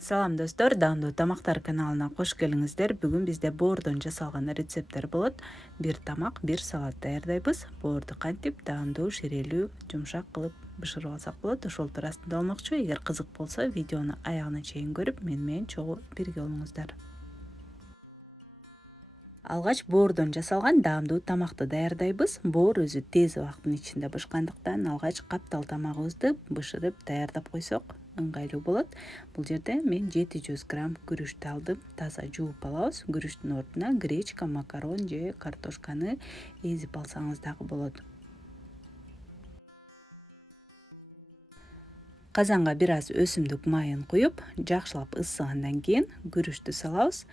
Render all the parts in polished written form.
Салам достор, даамдуу тамактар каналына кош келиңиздер. Бүгүн бизде боордон жасалган рецепттер болот. Бир тамак, бир салат даярдайбыз. Боорду кантип даамдуу, ширелүү, жумшак кылып бышырып алсак болот, ошол туурасында болмокчу. Эгер кызык болсо, видеону аягына чейин көрүп, мени менен чогуу бирге болуңуздар. Алгач боордон жасалган даамдуу тамакты даярдайбыз. Боор өзү тез убакыттын ичинде бышкандыктан алгач каптал тамагыбызды бышырып даярдап койсок ыңгайлуу болот. Бул жерде мен 700 грамм күрүчтү алдым. Таза жууп алабыз. Күрүчтүн ордуна гречка, макарон же картошканы эзип алсаңыз дагы болот. Казанга бир аз өсүмдүк майын куюп, жакшылап ысыгандан кийин күрүчтү салабыз.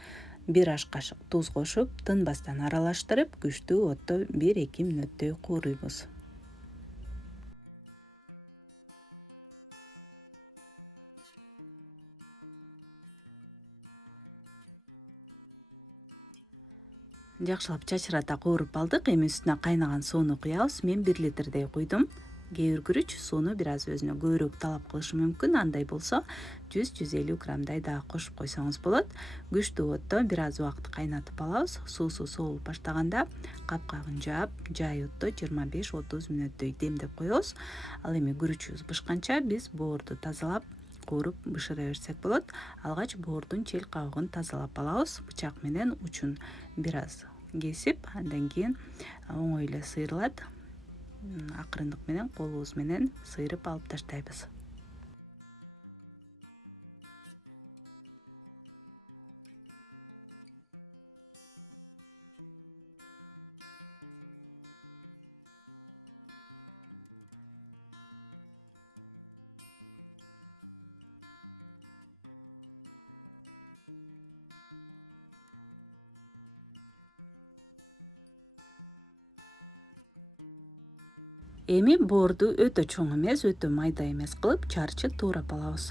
1 аш кашык туз кошуп, тынбастан аралаштырып, күчтүү отто 1-2 мүнөттөй кууруйбуз. Жакшылап чачырата кууруп алдык. Эми үстүнө кайнаган сууну куябыз. Мен 1 литрдей куйдум. Кээ бир күрүч сууну бир аз өзүнө көбүрөөк талап кылышы мүмкүн. Андай болсо 100-150 граммдай дагы кошуп койсоңуз болот. Күчтүү отто бир аз убакыт кайнатып алабыз. Суусу собулуп баштаганда капкагын жаап, жай отто 25-30 мүнөттөй демдеп коебуз. Ал эми күрүчүбүз бышканча биз боорду тазалап кууруп бышыра берсек болот. Алгач боордун чел кабыгын тазалап алабыз. Бычак менен учун бир аз кесип, андан кийин оңой эле сыйрылат. Акырындык менен колубуз менен сыйрып алып таштайбыз. Эми боорду өтө чоң эмес, өтө майда эмес кылып чарчы туурап алабыз.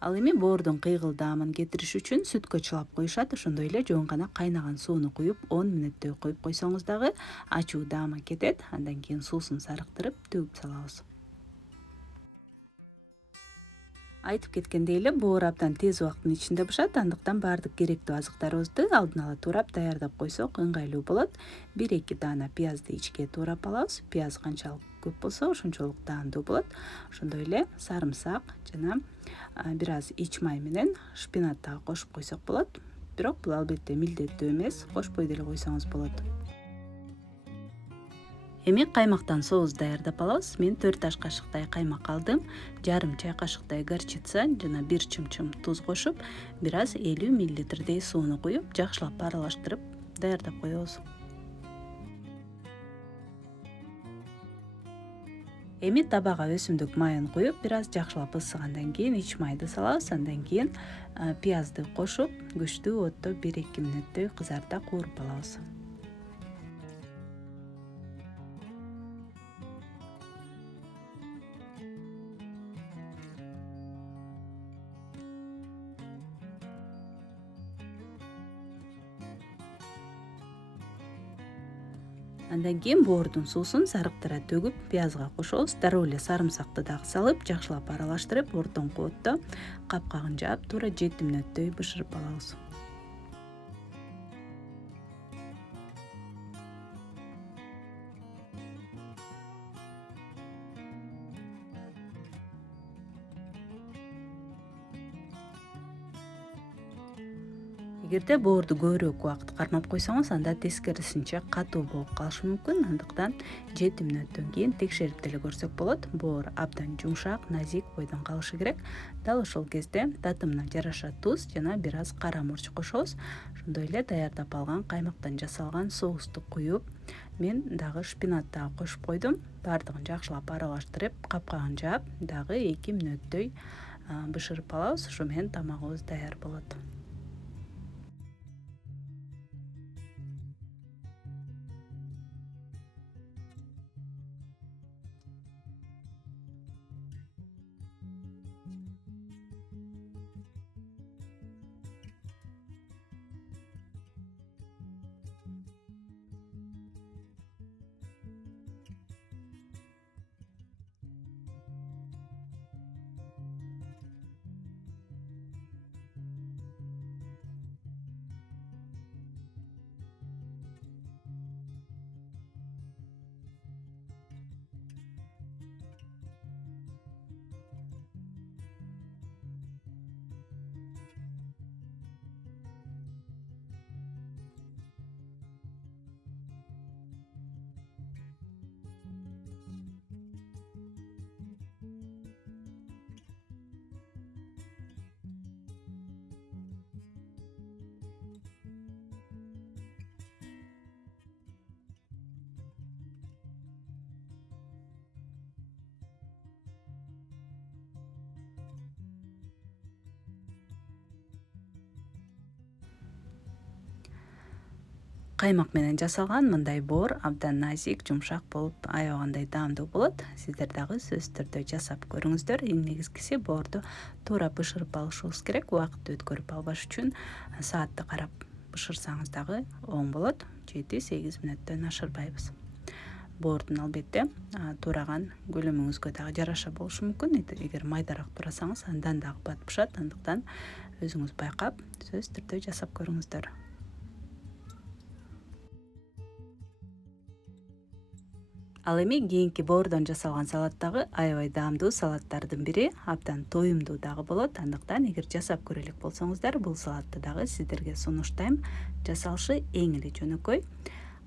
Ал эми боордун кыйгылдаамын кетириш үчүн сүткө чылап коюшат. Ошондой эле жөн гана кайнаган сууну куюп 10 мүнөттөй коюп койсоңуз дагы ачуу даамы кетет. Андан кийин суусун сарыктырып төгүп салабыз. Айтып кеткендей эле боор абдан тез убакыттын ичинде бышат. Андыктан баардык керектүү азыктарыбызды алдын ала туурап даярдап койсок ыңгайлуу болот. 1-2 даана пиязды ичке туурап алабыз. Пияз канчалык көп болсо, ошончолук даамдуу болот. Ошондой эле сарымсак жана бир аз ич май менен шпинат дагы кошуп койсок болот. Бирок бул албетте милдеттүү эмес, кошпой деле койсоңуз болот. Эми каймактан соус даярдап алабыз. Мен 4 аш кашыктай каймак алдым. Жарым чай кашыктай горчица жана 1 чымчым туз кошуп, бир аз 50 мл сууну куюп, жакшылап аралаштырып даярдап коебуз. Эми табага өсүмдүк майын куюп, бир аз жакшылап ысыгандан кийин ич майды салабыз. Андан кийин пиязды кошуп, күчтүү отто 1-2 мүнөттөй кызарта кууруп алабыз. Андан кийин боордун суусун сарыктыра төгүп, пиязга кошобуз. Дароо эле сарымсакты дагы салып, жакшылап аралаштырып, ортоңку отто капкагын жаап, туура 7 мүнөттөй бышырып алабыз. Эгерде боорду көбүрөөк убакыт кармап койсоңуз, анда тескерисинче катуу болуп калышы мүмкүн. Андыктан 7 мүнөттөн кийин текшерип деле көрсөк болот. Боор абдан жумшак, назик бойдон калышы керек. Дал ошол кезде татымына жараша туз жана бир аз кара мурч кошобуз. Ошондой эле даярдап алган каймактан жасалган соусту куюп, мен дагы шпинат дагы кошуп койдум. Баардыгын жакшылап аралаштырып, капкагын жаап, дагы 2 мүнөттөй бышырып алабыз. Ошо менен тамагыбыз даяр болот. каймак менен жасалган мындай боор абдан назик, жумшак болуп, аябагандай даамдуу болот. Сиздер дагы сөзсүз түрдө жасап көрүңүздөр. Эң негизгиси боорду туура бышырып алышыбыз керек. Убакытты өткөрүп албаш үчүн саатты карап бышырсаңыз дагы оң болот. 7-8 мүнөттөн ашырбайбыз. Боордун албетте туураган көлөмүңүзгө дагы жараша болушу мүмкүн. Эгер майдараак туурасаңыз, андан дагы бат бышат. Андыктан өзүңүз байкап сөзсүз түрдө жасап көрүңүздөр. Ал эми кийинки боордон жасалган салат дагы аябай даамдуу салаттардын бири, абдан тоюмдуу дагы болот. Андыктан эгер жасап көрө элек болсоңуздар, бул салатты дагы сиздерге сунуштайм. Жасалышы эң эле жөнөкөй.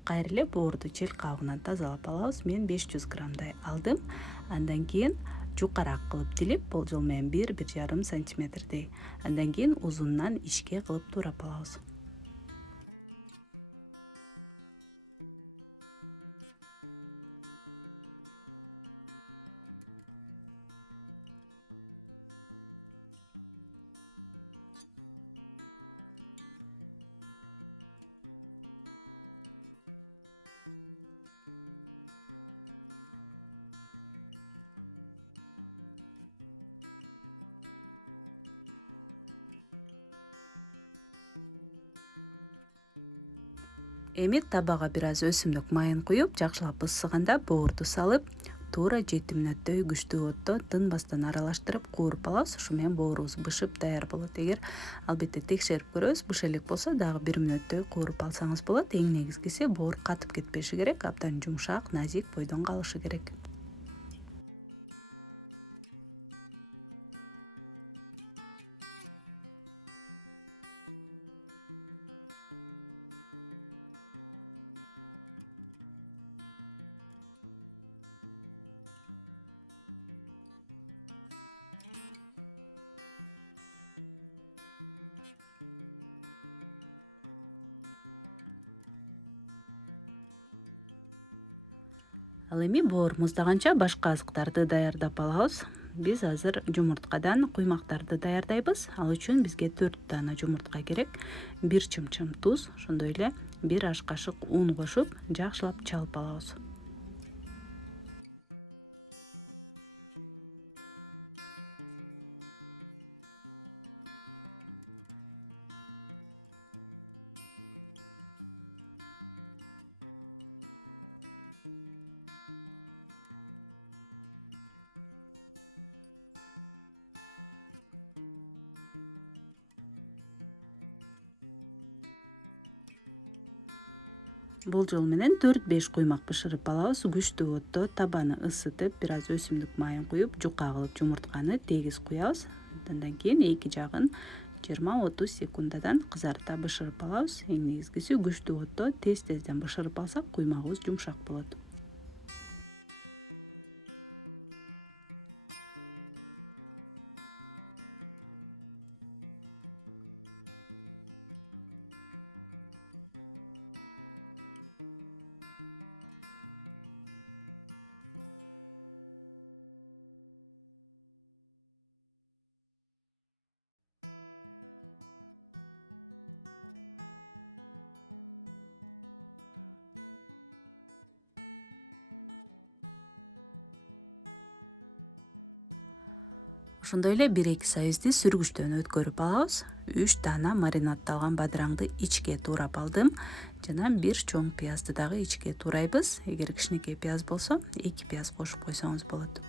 Кайра эле боорду чел кабыгынан тазалап алабыз. Мен 500 граммдай алдым. Андан кийин жукараак кылып тилип, болжол менен 1-1,5 сантиметрдей. Андан кийин узунунан ишке кылып туурап алабыз. Эми табага бир аз өсүмдүк майын куюп, жакшылап ысыганда боорду салып, туура 7 мүнөттөй күчтүү отто тынбастан аралаштырып кууруп алабыз. Ушу менен боорубуз бышып даяр болот. Эгер албетте текшерип көрөбүз, быша элек болсо дагы 1 мүнөттөй кууруп алсаңыз болот. Эң негизгиси боор катып кетпеши керек, абдан жумшак, назик бойдон калышы керек. Ал эми боор муздаганча башка азыктарды даярдап алабыз. Биз азыр жумурткадан куймактарды даярдайбыз. Ал үчүн бизге 4 дана жумуртка керек, 1 чымчым туз, ошондой эле 1 аш кашык ун кошуп, жакшылап чалып алабыз. Болжол менен 4-5 куймак бышырып алабыз. Күчтүү отто табаны ысытып, бир аз өсүмдүк майын куюп, жука кылып жумуртканы тегиз куябыз. Андан кийин эки жагын 20-30 секундадан кызарта бышырып алабыз. Эң негизгиси күчтүү отто тез-тезден бышырып алсак, куймагыбыз жумшак болот. Ошондой эле 1-2 союзду сүргүчтөн өткөрүп алабыз. 3 дана маринадталган бадыраңды ичке туурап алдым. Жана 1 чоң пиязды дагы ичке туурайбыз. Эгер кичинекей пияз болсо, 2 пияз кошуп койсоңуз болот.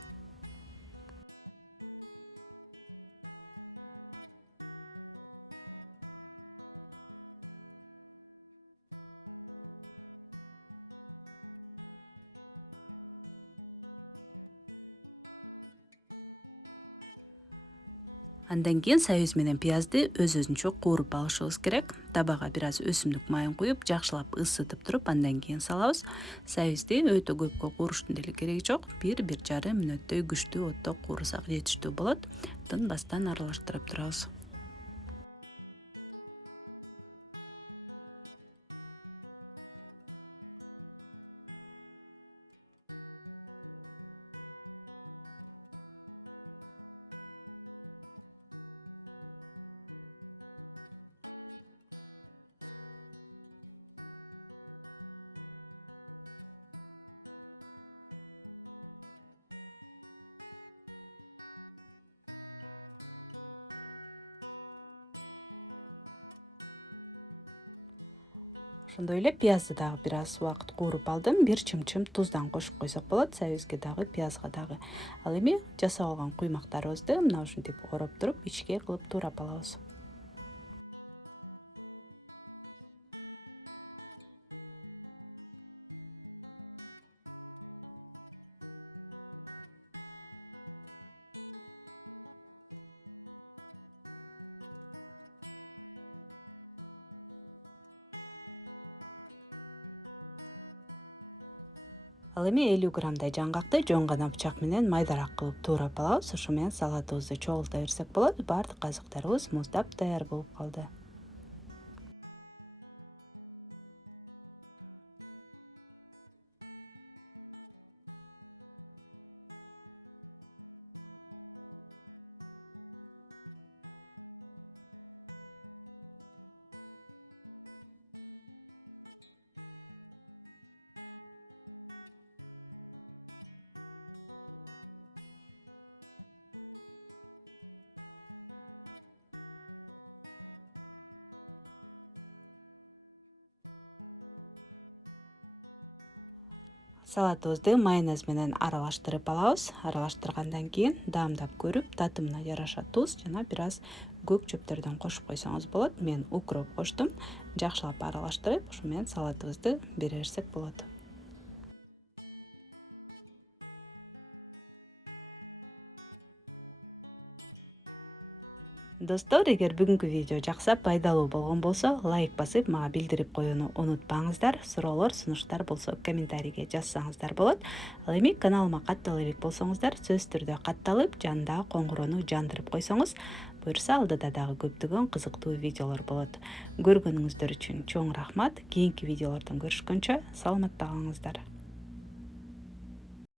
Андан кийин союз менен пиязды өз-өзүнчө кууруп алышыбыз керек. Табага бир аз өсүмдүк майын куюп, жакшылап ысытып туруп, андан кийин салабыз. Союзду өтө көпкө кууруштун деле кереги жок. 1-1,5 мүнөттөй күчтүү отто куурусак жетиштүү болот. Тынбастан аралаштырып турабыз. Ошондой эле пиязды дагы бир аз убакыт кууруп алдым. Бир чымчым туздан кошуп койсок болот, сабизге дагы, пиязга дагы. Ал эми жасап алган куймактарыбызды мына ушинтип ороп туруп ичке кылып туурап алабыз. Ал эми 50 граммдай жаңгакты жон гана бычак менен майдараак кылып туурап алабыз. Ошо менен салатыбызды чогулта берсек болот. Баардык азыктарыбыз муздап даяр болуп калды. Салатыбызды майонез менен аралаштырып алабыз. Аралаштыргандан кийин даамдап көрүп, татымына жараша туз жана бир аз көк чөптөрдөн кошуп койсоңуз болот. Мен укроп коштум. Жакшылап аралаштырып, ошо менен салатыбызды бере берсек болот. Достор, эгер бүгүнкү видео жакса, пайдалуу болгон болсо, лайк басып, мага билдирип коюуну унутпаңыздар. Суроолор, сунуштар болсо комментарийге жазсаңыздар болот. Ал эми каналыма каттала элек болсоңуздар, сөзсүз түрдө катталып, жанындагы коңгуроону жандырып койсоңуз, буюрса алдыда дагы көптөгөн кызыктуу видеолор болот. Көргөнүңүздөр үчүн чоң рахмат. Кийинки видеолордон көрүшкөнчө саламатта калыңыздар.